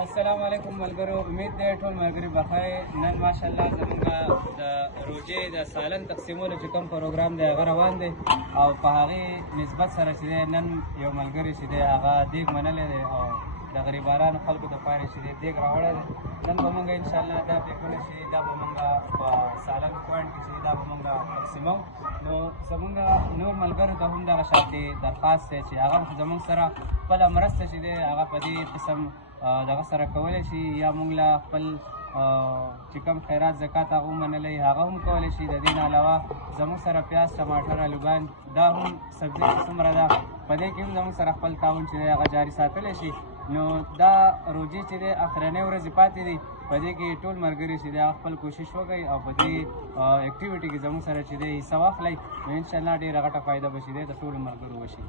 السلام علیکم ملګرو، امید دی ټول ملګري بخیر. نن ماشاءالله زموږ د روژې د سالن تقسیمولو چې کوم پروګرام دی هغه روان دی او په هغې نسبت سره چې دی نن یو ملګري چې دی هغه دیګ منلی دی او د غریبانو خلکو دپاره چې دی دیګ راوړی دی. نن به مونږ انشاءالله دا دیګونه چې دی دا به مونږ په سالن پوینټ کې چې دی دا به مونږ تقسیمو. نو زمونږ نور ملګرو ته هم دغه شانتې درخواست دی چې هغه زمونږ سره خپله مرسته چې دی هغه په دې قسم دغه سره کولی شي یا موږ له خپل چې کوم خیرات زکات هغه ومنلی هغه هم کولی شي. د دې نه علاوه زموږ سره پیاز ټماټر الوګان دا هم سبزي چې څومره ده په دې کې هم زموږ سره خپل تعاون چې دی هغه جاري ساتلی شي. نو دا روژې چې دی اخرنۍ ورځې پاتې دي په دې کې ټول ملګري چې دی هغه خپل کوشش وکړي او په دې اکټیویټي کې زموږ سره چې دی حصه واخلئ نو انشاءالله ډېره غټه فایده به چې دی د ټولو ملګرو وشي.